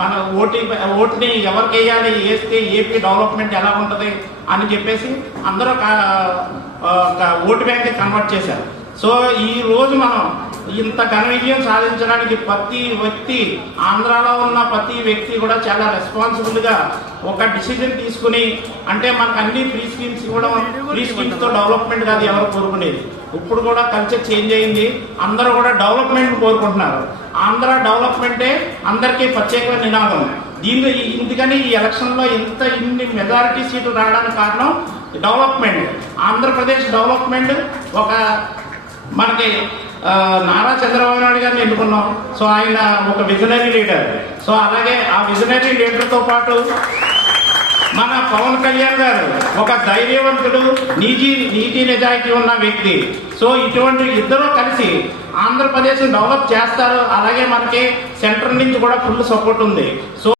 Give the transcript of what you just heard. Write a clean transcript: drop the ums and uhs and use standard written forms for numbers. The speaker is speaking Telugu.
మన ఓటుని ఎవరికి వేయాలి, వేస్తే ఏపీ డెవలప్మెంట్ ఎలా ఉంటుంది అని చెప్పేసి అందరూ ఓటు బ్యాంక్ కన్వర్ట్ చేశారు. సో ఈ రోజు మనం ఇంత ఘన విజయం సాధించడానికి ప్రతి వ్యక్తి, ఆంధ్రాలో ఉన్న ప్రతి వ్యక్తి కూడా చాలా రెస్పాన్సిబుల్గా ఒక డిసిజన్ తీసుకుని, అంటే మనకు అన్ని ఫ్రీ స్కీమ్స్ ఇవ్వడం, ఫ్రీ స్కీమ్స్తో డెవలప్మెంట్ కాదు ఎవరు కోరుకునేది. ఇప్పుడు కూడా కల్చర్ చేంజ్ అయింది, అందరూ కూడా డెవలప్మెంట్ కోరుకుంటున్నారు. ఆంధ్ర డెవలప్మెంటే అందరికీ ప్రత్యేకమైన నినాదం. ఇందుకని ఈ ఎలక్షన్లో ఇన్ని మెజారిటీ సీట్లు రావడానికి కారణం డెవలప్మెంట్. ఆంధ్రప్రదేశ్ డెవలప్మెంట్ ఒక మనకి నారా చంద్రబాబు నాయుడు గారిని ఎన్నుకున్నాం. సో ఆయన ఒక విజనరీ లీడర్. సో అలాగే ఆ విజనరీ లీడర్తో పాటు మన పవన్ కళ్యాణ్ గారు ఒక ధైర్యవంతుడు, నీతి నిజాయితీ ఉన్న వ్యక్తి. సో ఇటువంటి ఇద్దరు కలిసి ఆంధ్రప్రదేశ్ డెవలప్ చేస్తారు. అలాగే మనకి సెంటర్ నుంచి కూడా ఫుల్ సపోర్ట్ ఉంది. సో